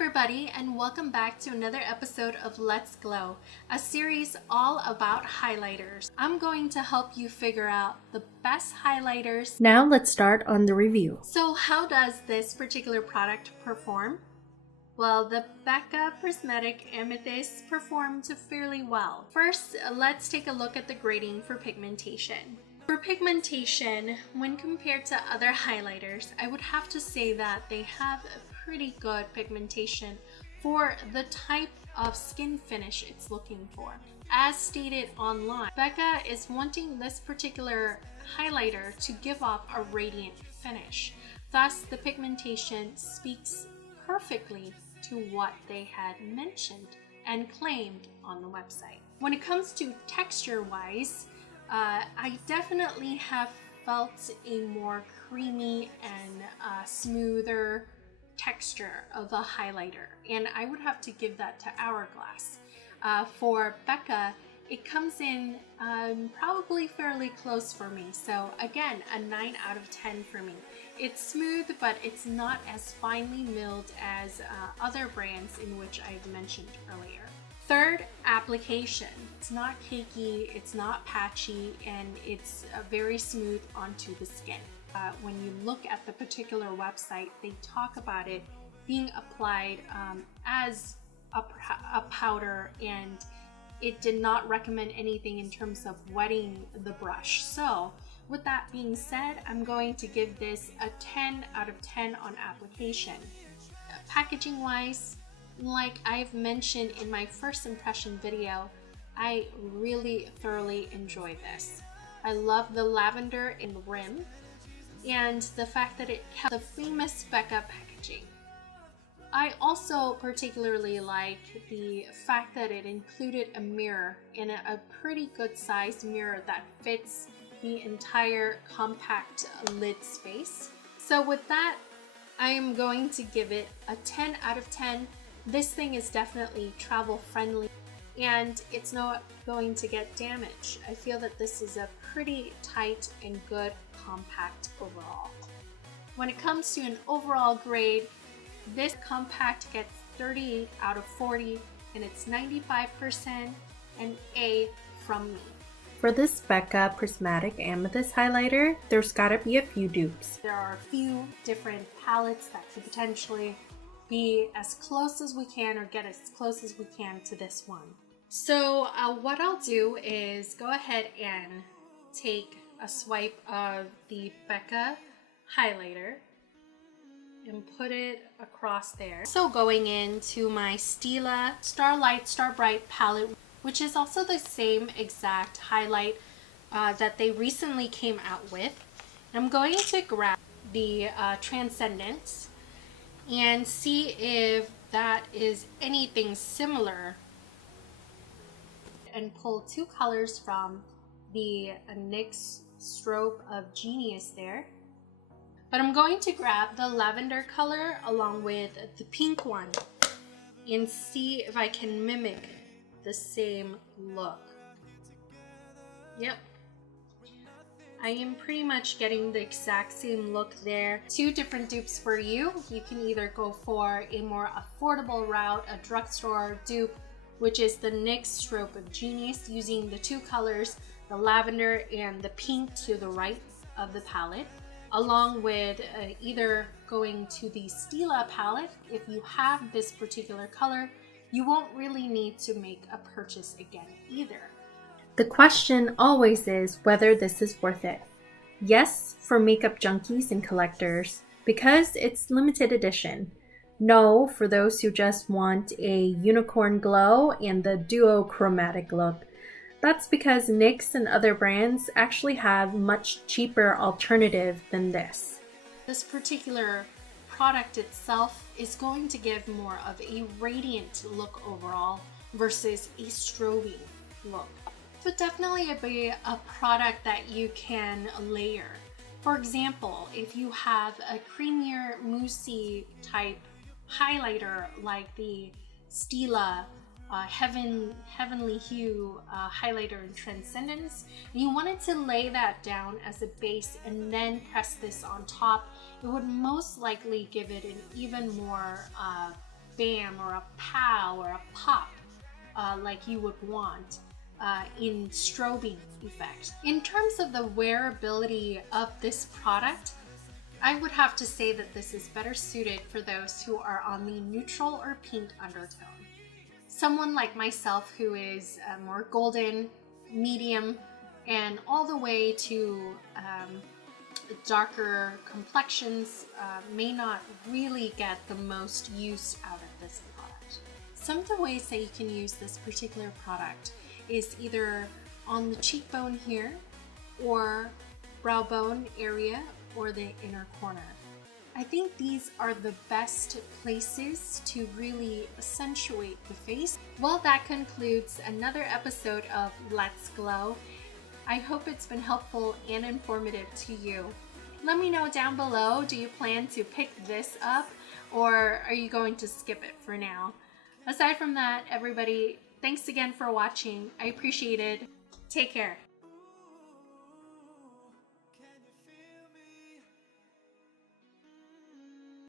everybody, and welcome back to another episode of Let's Glow, a series all about highlighters. I'm going to help you figure out the best highlighters. Now let's start on the review. So how does this particular product perform? Well, the Becca Prismatic Amethyst performed fairly well. First, let's take a look at the grading for pigmentation. For pigmentation, when compared to other highlighters, I would have to say that they have a pretty good pigmentation for the type of skin finish it's looking for. As stated online, Becca is wanting this particular highlighter to give off a radiant finish. Thus, the pigmentation speaks perfectly to what they had mentioned and claimed on the website. When it comes to texture-wise, I definitely have felt a more creamy and smoother texture of a highlighter, and I would have to give that to Hourglass. For Becca, it comes in probably fairly close for me, so again, a 9 out of 10 for me. It's smooth, but it's not as finely milled as other brands in which I've mentioned earlier. Third, application. It's not cakey, it's not patchy, and it's very smooth onto the skin. When you look at the particular website, they talk about it being applied as a powder, and it did not recommend anything in terms of wetting the brush. So with that being said, I'm going to give this a 10 out of 10 on application. Packaging wise, like I've mentioned in my first impression video, I really thoroughly enjoy this. I love the lavender in the rim and the fact that it kept the famous Becca packaging. I also particularly like the fact that it included a mirror, and a pretty good sized mirror that fits the entire compact lid space. So with that, I am going to give it a 10 out of 10. This thing is definitely travel friendly and it's not going to get damaged. I feel that this is a pretty tight and good compact overall. When it comes to an overall grade, this compact gets 38 out of 40 and it's 95% an A from me. For this Becca Prismatic Amethyst Highlighter, there's gotta be a few dupes. There are a few different palettes that could potentially be as close as we can or get as close as we can to this one. So what I'll do is go ahead and take a swipe of the Becca highlighter and put it across there. So going into my Stila Starlight Starbright palette, which is also the same exact highlight that they recently came out with. I'm going to grab the Transcendence and see if that is anything similar, and pull two colors from the NYX Strobe of Genius there. But I'm going to grab the lavender color along with the pink one and see if I can mimic the same look. Yep, I am pretty much getting the exact same look there. Two different dupes for you. You can either go for a more affordable route, a drugstore dupe, which is the NYX Strobe of Genius, using the two colors, the lavender and the pink to the right of the palette, along with either going to the Stila palette. If you have this particular color, you won't really need to make a purchase again either. The question always is whether this is worth it. Yes, for makeup junkies and collectors, because it's limited edition. No, for those who just want a unicorn glow and the duochromatic look. That's because NYX and other brands actually have much cheaper alternative than this. This particular product itself is going to give more of a radiant look overall versus a strobing look. So definitely be a product that you can layer. For example, if you have a creamier, moussey type highlighter like the Stila Heavenly Hue highlighter in Transcendence, and you wanted to lay that down as a base and then press this on top, it would most likely give it an even more bam or a pow or a pop like you would want in strobing effect. In terms of the wearability of this product, I would have to say that this is better suited for those who are on the neutral or pink undertone. Someone like myself who is more golden, medium, and all the way to darker complexions may not really get the most use out of this product. Some of the ways that you can use this particular product is either on the cheekbone here, or brow bone area, or the inner corner. I think these are the best places to really accentuate the face. Well, that concludes another episode of Let's Glow. I hope it's been helpful and informative to you. Let me know down below, do you plan to pick this up or are you going to skip it for now? Aside from that, everybody, thanks again for watching. I appreciate it. Take care.